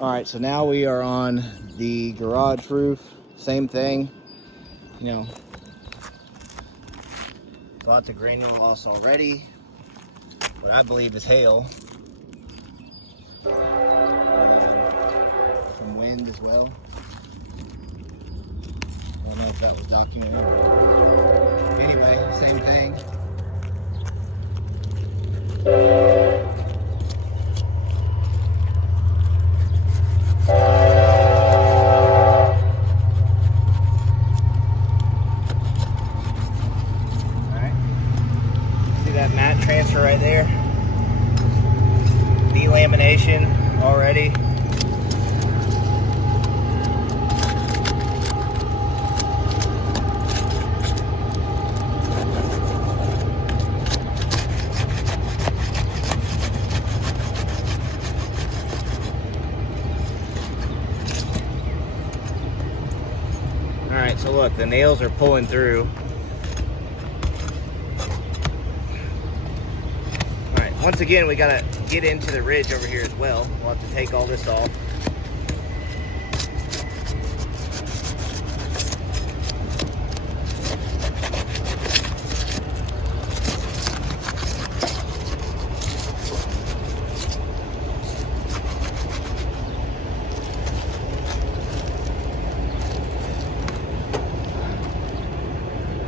All right, so now we are on the garage roof. Same thing, you know, lots of granular loss already. What I believe is hail. From wind as well. I don't know if that was documented. Anyway, same thing. That mat transfer right there, delamination already. All right, so look, the nails are pulling through. Once again, we gotta get into the ridge over here as well. We'll have to take all this off.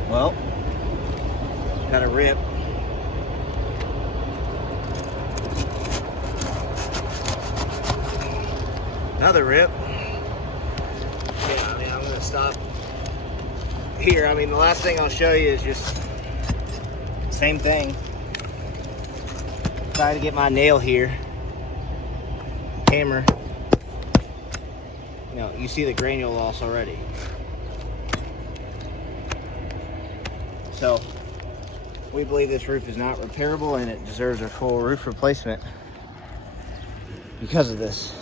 Well, got a rip. Another rip. Yeah, I mean, I'm gonna stop here. I mean, the last thing I'll show you is just same thing. Try to get my nail here. Hammer. You know, you see the granule loss already. So, we believe this roof is not repairable and it deserves a full roof replacement because of this.